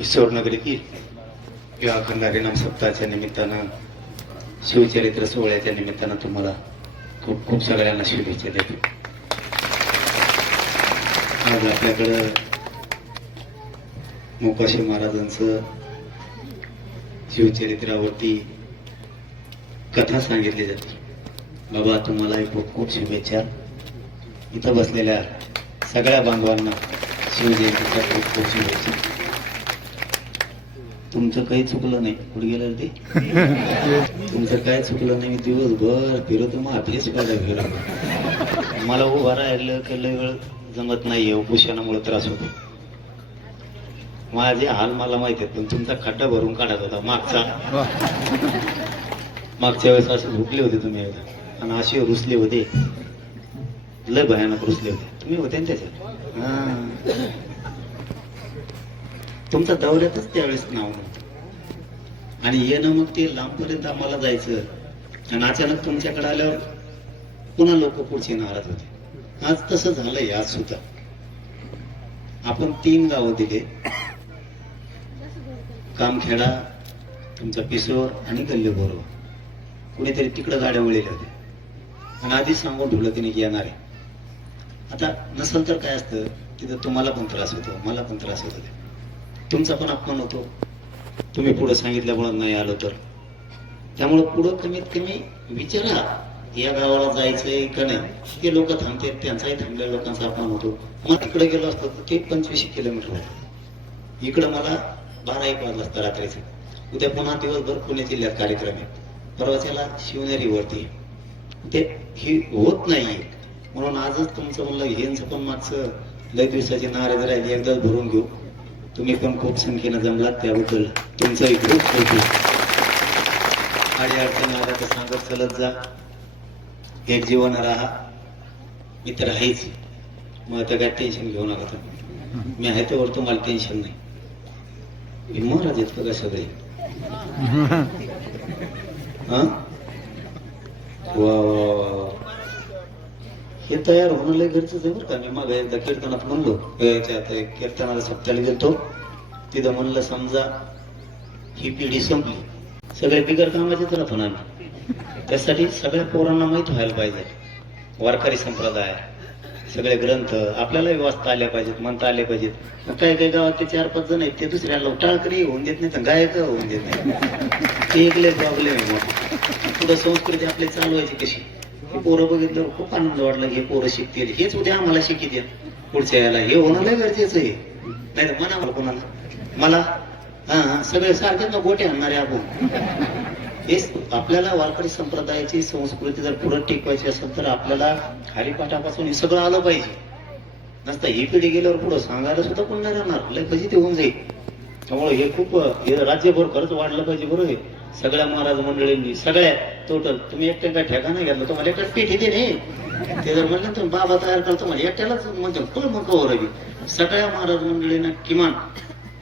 ईश्वरनगरी किंवा अखंड हरिनाम सप्ताहाच्या निमित्तानं शिवचरित्र सोहळ्याच्या निमित्तानं तुम्हाला खूप खूप सगळ्यांना शुभेच्छा देतो. आज आपल्याकडं मोकाशी महाराजांचं शिवचरित्रावरती कथा सांगितली जाते. बाबा तुम्हालाही खूप खूप शुभेच्छा. इथं बसलेल्या सगळ्या बांधवांना शिवजयंतीच्या खूप खूप शुभेच्छा. तुमचं काही चुकलं नाही. कुठे गेलं ते तुमचं काय चुकलं नाही. मी दिवसभर फिरतो मग अभ्यास करायला फिरतो. मला उभा राहिलं की लय वेळ जमत नाहीये. उपोषणामुळे त्रास होतो. माझे हाल मला माहिती आहेत. पण तुमचा खड्डा भरून काढत होता मागच्या वेळेस असे झुकले होते तुम्ही एकदा आणि असे रुसले होते. लय भयानक रुसले होते. तुम्ही होते ना त्याच्यात. तुमचा दौऱ्यातच त्यावेळेस नाव नव्हतं आणि येणं मग ते लांबपर्यंत आम्हाला जायचं आणि अचानक तुमच्याकडे आल्यावर पुन्हा लोक पुढचे नाराज होते. आज तसं झालंय. आज सुद्धा आपण 3 गावं दिले. कामखेडा, तुमचा पिसोर आणि गल्लीबोरो. कुणीतरी तिकडं गाड्या वळलेल्या होत्या आणि आधीच सांगून ठेवलं तिने की येणार आहे. आता नसल तर काय असतं तिथं तुम्हाला पण त्रास होतो, मला पण त्रास होतो. तुमचा पण अपमान होतो. तुम्ही पुढे सांगितल्यामुळे नाही आलो तर. त्यामुळं पुढं कमीत कमी विचारा या गावाला जायचंय का नाही. ते लोक थांबते, त्यांचाही थांबलेल्या लोकांचा अपमान होतो. मग तिकडे गेलो असतो तर ते 25 किलोमीटर होतं. इकडं मला 12-1 वाजला असतं रात्रीचं. उद्या पुन्हा दिवसभर पुणे जिल्ह्यात कार्यक्रम आहे. परवाच्याला शिवनेरीवरती. ते ही होत नाहीये म्हणून आजच तुमचं म्हणलं यांचं पण मागचं लय दिवसाची नाराज राहिली एकदाच भरून घेऊ. तुम्ही पण खूप संख्येनं जमलात त्याबद्दल तुमचंही खूप कौतुक. अडचण आला तर सांगत चलत जा. एक जीवन राहा. मित्र आहेच. मग आता काय टेन्शन घेऊ नका तुम्ही. मी आहे त्यावर तुम्हाला टेन्शन नाही. महाराज आहेत का सगळे. हा वा हे तयार होणं लय गरजेचं आहे बरं का. मी मग एकदा कीर्तनात म्हणलो कीर्तनाला सप्त्याला गेलतो. तिथं म्हणलं समजा ही पिढी संपली. सगळे बिगर कामाचेच राहतो ना. त्यासाठी सगळ्या पोरांना माहित व्हायला पाहिजे. वारकरी संप्रदाय सगळे ग्रंथ आपल्यालाही वाचता आले पाहिजेत, म्हणता आले पाहिजेत. काही काही गावात ते 4-5 जण आहेत ते दुसऱ्याला टाळकरी होऊन देत नाही तर गायक होऊन देत नाही. ते एक लय प्रॉब्लेम आहे. मग पुढं संस्कृती आपली चालवायची कशी. पोरं बघितलं खूप आनंद वाटला. हे पोरं शिकतील. हेच उद्या आम्हाला शिकित पुढच्या याला. हे होणं लय गरजेचं आहे. नाही तर म्हणा कोणाला मला हा सगळे सारखेच ना गोटे आणणारे आपण. हेच आपल्याला वारकरी संप्रदायाची संस्कृती जर पुढे टिकवायची असेल तर आपल्याला हरिपाठापासून हे सगळं आलं पाहिजे. नसतं ही पिढी गेल्यावर पुढं सांगायला सुद्धा कोण नाही राहणार. लय फजिती होऊन जाईल. त्यामुळे हे खूप राज्यभर खरंच वाढलं पाहिजे. बरोबर आहे. सगळ्या महाराज मंडळींनी सगळ्या टोटल तुम्ही एकट्या काय ठेकाणा घेतला. तुम्हाला एकट्या पेठी दे नाही. ते जर म्हणलं तुम्ही बाबा तयार करतो तुम्हाला एकट्यालाच म्हणजे फुल मग रवी. सगळ्या महाराज मंडळींना किमान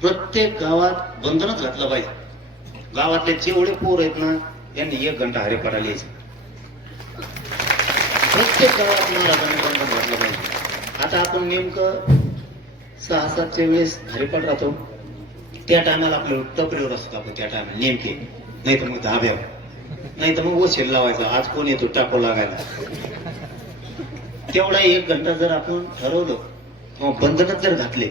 प्रत्येक गावात बंधनच घातलं पाहिजे. गावातले जेवढे पोर आहेत ना यांनी 1 घंटा हरिपाठा लिहायचं. प्रत्येक गावात महाराजांनी बंधन घातलं पाहिजे. आता आपण नेमकं 6-7च्या वेळेस हरिपाठ राहतो. त्या टायमाला आपलं टपरीवर असतो आपण. त्या टायमाला नेमके नाही तर मग धाब्यावर नाही तर मग वशील लावायचा. आज कोण येतो टाको लागायला. तेवढा 1 घंटा जर आपण ठरवलं किंवा बंधनच जर घातले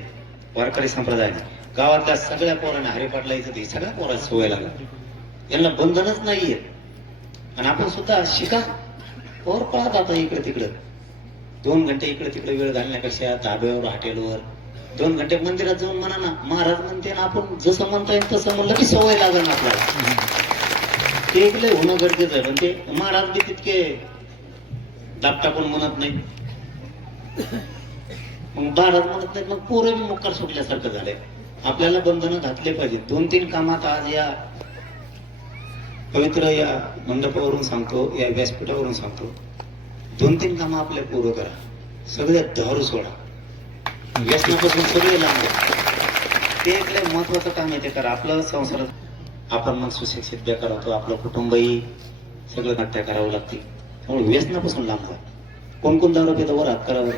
वारकरी संप्रदायाने गावातल्या सगळ्या पोरांना हरिपाठ लिहायचं ते सगळ्या पोरांची सवय लागली. यांना बंधनच नाहीये आणि आपण सुद्धा शिका. पोर पळत आता इकडे तिकडं. 2 घंटे इकडे तिकडे वेळ घालण्यापेक्षा धाब्यावर हॉटेलवर 2 घंटे मंदिरात जाऊन म्हणा ना. महाराज म्हणते ना आपण जसं म्हणता येईल तसं म्हणलं की सवय लागेल आपल्याला. ते एक लय होणं गरजेचं आहे. पण ते महाराज बी तितके दापटा पण म्हणत नाही. मग महाराज म्हणत नाही. मग पोरं बी मोकार सुटल्यासारखं झालंय. आपल्याला बंधनं घातले पाहिजे. 2-3 कामात आज या पवित्र या मंडपावरून सांगतो, या व्यासपीठावरून सांगतो. 2-3 कामं आपल्या पूर्ण करा. सगळ्यात दारू सोडा. व्यसनापासून सगळे लांब. ते एक लय महत्वाचं काम आहे. ते करा. आपलं संसार आपण मग सुशिक्षित बेकार होतो. आपलं कुटुंबही सगळं नाट्य करावं लागते. त्यामुळे व्यसनापासून लांब जा. कोण कोण दारू पितो वर हात करावं.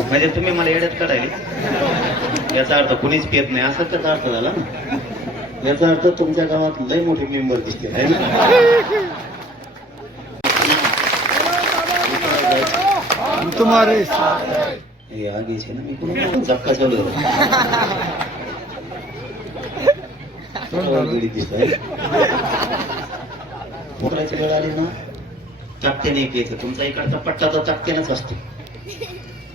म्हणजे तुम्ही मला येड्यात काढायला, याचा अर्थ कुणीच पेत नाही असं त्याचा अर्थ झाला ना. याचा अर्थ तुमच्या गावात लय मोठी मेंबर दिसते आहे ना. तुम्हारे हे आगीचे ना मी कोण झपका चालू पोकराची वेळ आली ना ताकत्याने एक यायचं. तुमचा इकडचा पट्टा तर ताकत्यानेच असतो,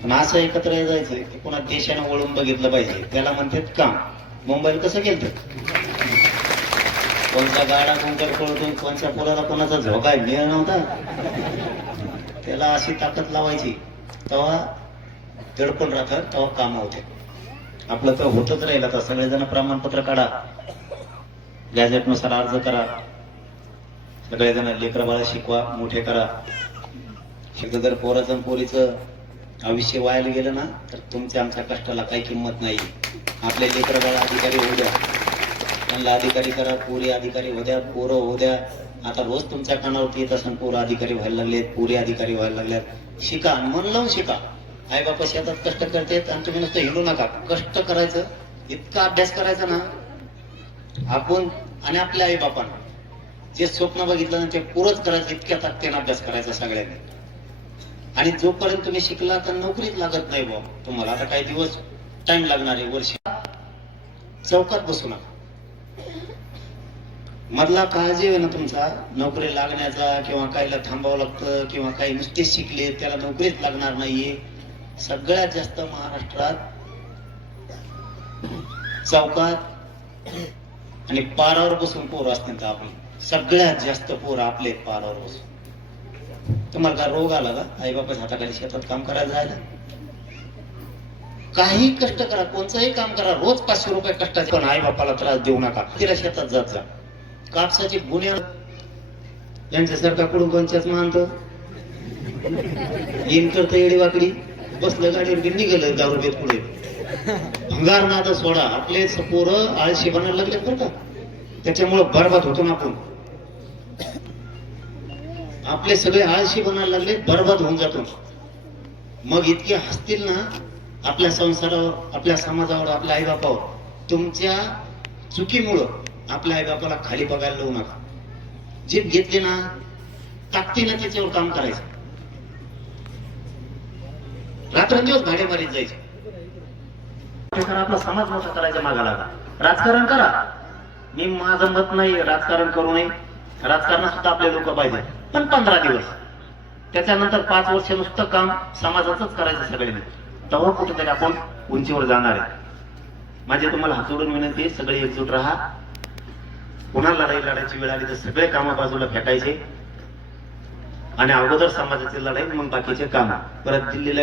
पण असं एकत्र जायचं की पुन्हा देशाने वळून बघितलं पाहिजे. त्याला म्हणतात काम. मुंबईला कसं केलं कोणता गाडा कोणत्या पळतो, कोणत्या पोराला कोणाचा झोका निळ नव्हता. त्याला अशी ताकद लावायची तेव्हा दडपण राहतात, तेव्हा काम होते. आपलं तर होतच राहील. आता सगळेजण प्रमाणपत्र काढा, गॅझेटनुसार अर्ज करा, सगळेजण लेकरं बाळा शिकवा, मोठे करा. शिकत जर पोराचं आणि पोरीचं आयुष्य वायाला गेलं ना तर तुमच्या आमच्या कष्टाला काही किंमत नाही. आपले लेकरं बाळा अधिकारी होऊ द्या, त्यांना अधिकारी करा, पोरी अधिकारी होऊ द्या, पोरं होऊ द्या. आता रोज तुमच्या कानावरती येत असं पोरं अधिकारी व्हायला लागलेत, पोरी अधिकारी व्हायला लागल्यात. शिका, मन लावून शिका. आई बापा शेतात कष्ट करतात आणि तुम्ही नुसतं हिंडू नका. कष्ट करायचं, इतका अभ्यास करायचा ना आपण आणि आपल्या आई बापांना जे स्वप्न बघितलं ना ते पुरंच करायचं. इतक्या ताकदीने अभ्यास करायचा सगळ्यांनी. आणि जोपर्यंत तुम्ही शिकला तर नोकरीच लागत नाही बुवा तुम्हाला. आता काही दिवस टाइम लागणार आहे, वर्ष. चौकात बसू नका. मधला काळ जे आहे ना तुमचा नोकरी लागण्याचा, किंवा काहीला थांबावं लागतं, किंवा काही नुसते शिकले त्याला नोकरीच लागणार नाहीये. सगळ्यात जास्त महाराष्ट्रात चौकात आणि पारावर बसून पोरं असतील तर आपली सगळ्यात जास्त पोरं आपले पारावर बसून. तुम्हाला काय रोग आला का आई बापाच्या हाताखाली शेतात काम करायला जायला? काही कष्ट करा, कोणचंही काम करा, रोज 500 रुपये कष्टाचे, पण आई बापाला त्रास देऊ नका. तिला शेतात जात जा. कापसाची गुन्हे यांच्यासारखा कुठून कोणच्याच मानतो येईन करता येडी वाकडी बसलं गाडीवर की निघालं दारू पेत पुढे. भंगार नाद सोडा. आपले पोरं आळशी बनायला लागले बरं का, त्याच्यामुळे बरबाद होतो ना आपण. आपले सगळे आळशी बनायला लागले, बरबाद होऊन जातो. मग इतके हसतील ना आपल्या संसारावर, आपल्या समाजावर, आपल्या आईबापावर. तुमच्या चुकीमुळं आपल्या आईबापाला खाली बघायला लावू नका. जीप घेतली ना ताकदीनं त्याच्यावर काम करायचं. रात्रंदिवस भाडे मारीत जायचे. आपला समाज मोठा करायचा मागा लागा. राजकारण करा. मी माझं मत नाही राजकारण करू नये, राजकारणात सुद्धा आपले लोक पाहिजे, पण 15 दिवस. त्याच्यानंतर 5 वर्ष नुसतं काम समाजाचंच करायचं सगळ्यांनी. तेव्हा कुठेतरी आपण उंचीवर जाणार आहे. माझे तुम्हाला हात जोडून विनंती आहे, सगळे एकजूट राहा. पुन्हा लढायची वेळ आली तर सगळे कामं बाजूला फेकायचे आणि अगोदर समाजाची लढाई, मग बाकीचे काम. परत दिल्लीला